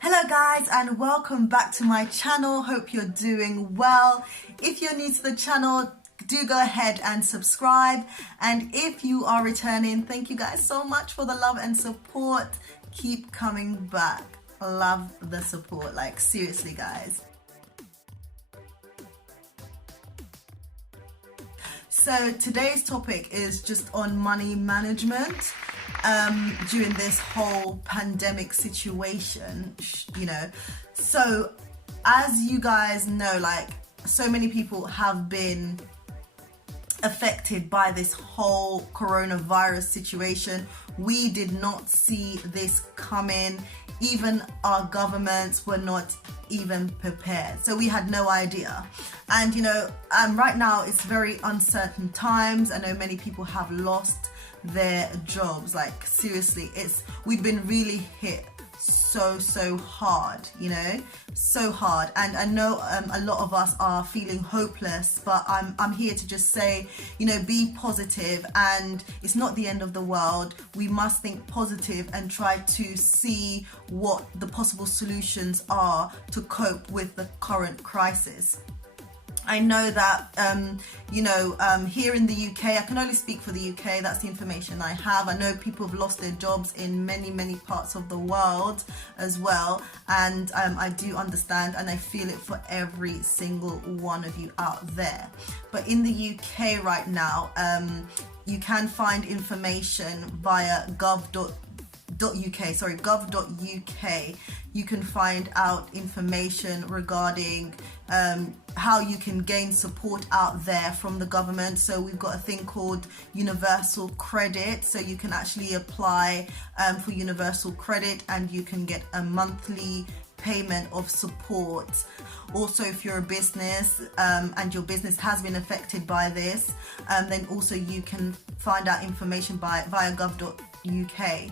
Hello guys, and welcome back to my channel. Hope you're doing well. If you're new to the channel, do go ahead and subscribe, and if you are returning, thank you guys so much for the love and support. Keep coming back. Love the support, like seriously guys. So today's topic is just on money management during this whole pandemic situation, So as you guys know, like so many people have been affected by this whole coronavirus situation. We did not see this coming. Even our governments were not even prepared. So we had no idea. And right now it's very uncertain times. I know many people have lost their jobs. Like seriously, we've been really hit so hard, so hard. And I know a lot of us are feeling hopeless, but I'm here to just say, be positive, and it's not the end of the world. We must think positive and try to see what the possible solutions are to cope with the current crisis. I know that, here in the UK, I can only speak for the UK, that's the information I have. I know people have lost their jobs in many parts of the world as well. And I do understand, and I feel it for every single one of you out there. But in the UK right now, you can find information via gov.uk. You can find out information regarding how you can gain support out there from the government. So we've got a thing called universal credit. So you can actually apply for universal credit, and you can get a monthly payment of support. Also, if you're a business and your business has been affected by this, then also you can find out information via gov.uk.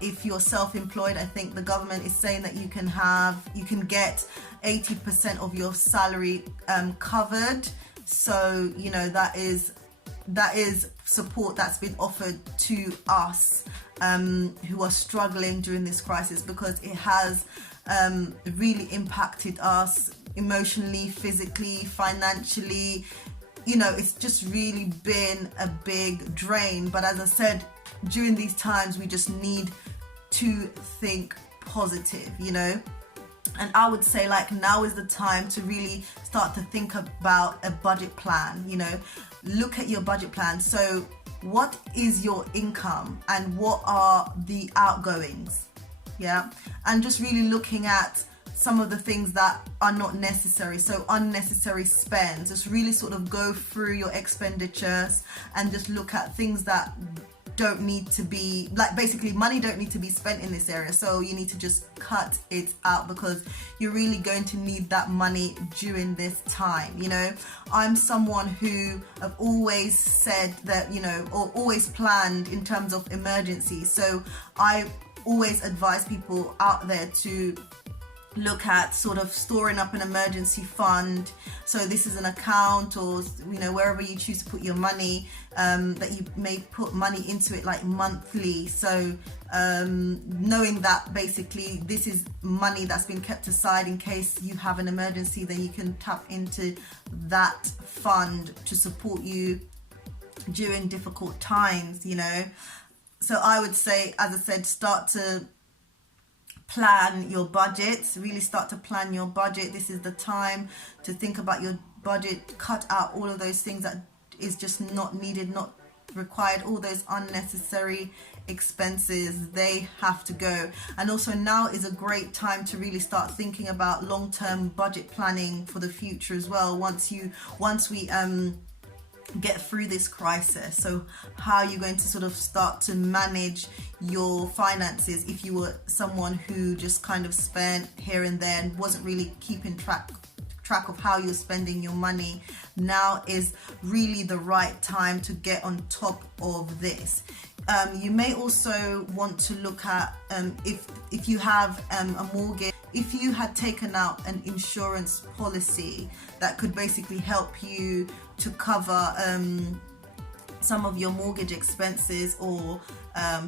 If you're self-employed, I think the government is saying that you can get 80% of your salary covered. So that is support that's been offered to us who are struggling during this crisis, because it has really impacted us emotionally, physically, financially. It's just really been a big drain. But as I said, during these times we just need to think positive, and I would say, like, now is the time to really start to think about a budget plan. Look at your budget plan. So what is your income and what are the outgoings? And just really looking at some of the things that are not necessary, so unnecessary spends. Just really sort of go through your expenditures and just look at things that don't need to be, like, basically money don't need to be spent in this area. So you need to just cut it out, because you're really going to need that money during this time. I'm someone who have always said that, or always planned in terms of emergencies. So I always advise people out there to look at sort of storing up an emergency fund. So this is an account, or wherever you choose to put your money, that you may put money into it like monthly. So knowing that basically this is money that's been kept aside in case you have an emergency, then you can tap into that fund to support you during difficult times. So I would say, as I said, start to plan your budgets. Really start to plan your budget. This is the time to think about your budget. Cut out all of those things that is just not needed, not required. All those unnecessary expenses, they have to go. And also now is a great time to really start thinking about long-term budget planning for the future as well, once we get through this crisis. So how are you going to sort of start to manage your finances if you were someone who just kind of spent here and there and wasn't really keeping track of how you're spending your money? Now is really the right time to get on top of this. You may also want to look at if you have a mortgage, if you had taken out an insurance policy that could basically help you to cover some of your mortgage expenses, or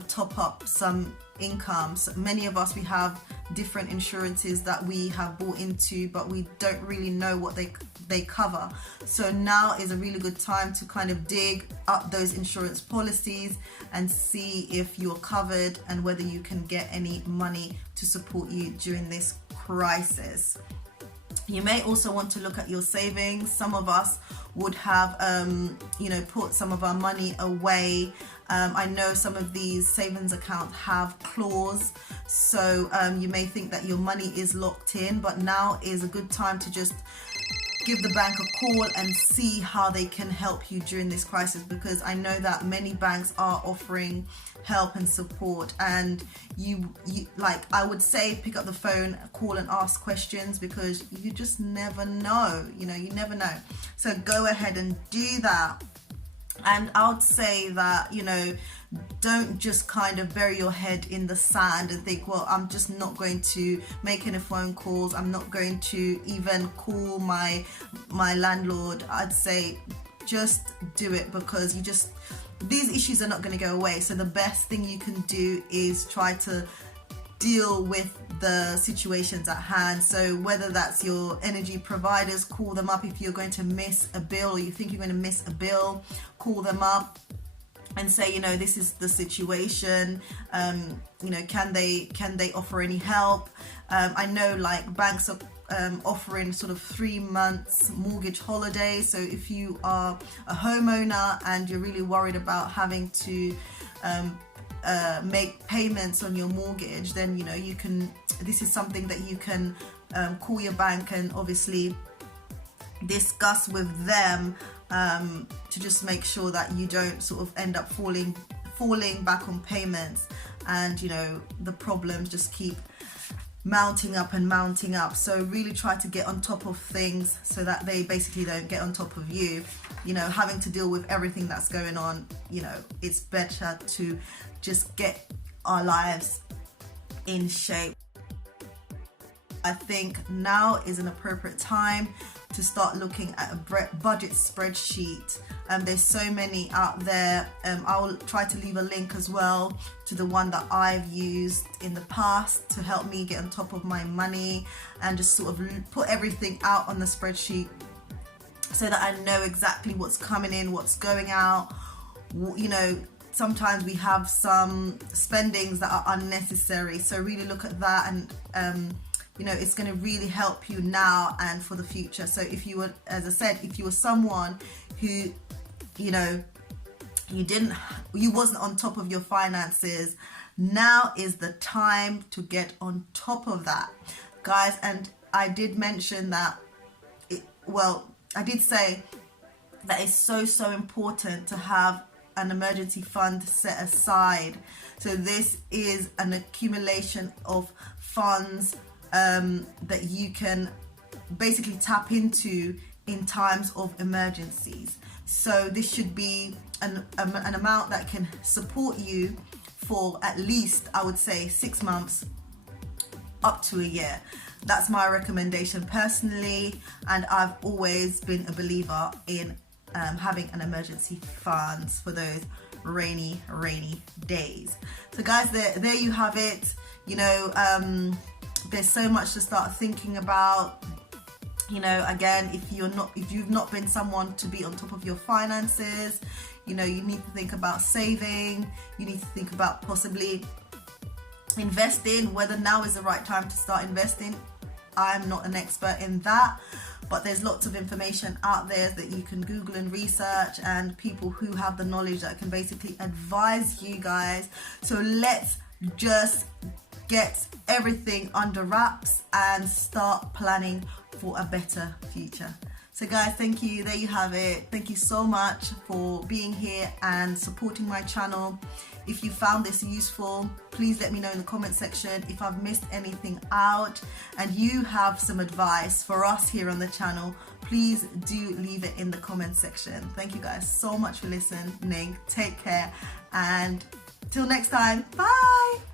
top up some income. So many of us, we have different insurances that we have bought into, but we don't really know what they cover. So now is a really good time to kind of dig up those insurance policies and see if you're covered and whether you can get any money to support you during this crisis. You may also want to look at your savings. Some of us would have, put some of our money away. I know some of these savings accounts have clause, so you may think that your money is locked in, but now is a good time to just give the bank a call and see how they can help you during this crisis, because I know that many banks are offering help and support, and you I would say pick up the phone, call and ask questions, because you just never know, you never know. So go ahead and do that. And I would say that, don't just kind of bury your head in the sand and think, well, I'm just not going to make any phone calls. I'm not going to even call my landlord. I'd say just do it, because these issues are not going to go away. So the best thing you can do is try to deal with the situations at hand. So whether that's your energy providers, call them up. If you're going to miss a bill, or you think you're going to miss a bill, call them up and say, this is the situation. Can they offer any help? I know banks are offering sort of 3 months mortgage holiday. So if you are a homeowner and you're really worried about having to make payments on your mortgage, then you can, this is something that you can call your bank and obviously discuss with them to just make sure that you don't sort of end up falling back on payments, and the problems just keep mounting up. So really try to get on top of things so that they basically don't get on top of you. Having to deal with everything that's going on, it's better to just get our lives in shape. I think now is an appropriate time to start looking at a budget spreadsheet. There's so many out there. I will try to leave a link as well to the one that I've used in the past to help me get on top of my money and just sort of put everything out on the spreadsheet so that I know exactly what's coming in, what's going out. Sometimes we have some spendings that are unnecessary, so really look at that, and it's going to really help you now and for the future. So if you were, as I said, if you were someone who you wasn't on top of your finances, now is the time to get on top of that, guys. And I did mention that I did say that it's so important to have an emergency fund set aside. So this is an accumulation of funds that you can basically tap into in times of emergencies. So this should be an amount that can support you for at least, I would say, 6 months up to a year. That's my recommendation personally, and I've always been a believer in having an emergency funds for those rainy days. So guys, there you have it. There's so much to start thinking about. Again, if you've not been someone to be on top of your finances, you need to think about saving. You need to think about possibly investing, whether now is the right time to start investing. I'm not an expert in that, but there's lots of information out there that you can Google and research, and people who have the knowledge that can basically advise you guys. So let's just get everything under wraps and start planning for a better future. So guys, thank you. There you have it. Thank you so much for being here and supporting my channel. If you found this useful, please let me know in the comment section. If I've missed anything out and you have some advice for us here on the channel, please do leave it in the comment section. Thank you guys so much for listening. Take care, and till next time, bye.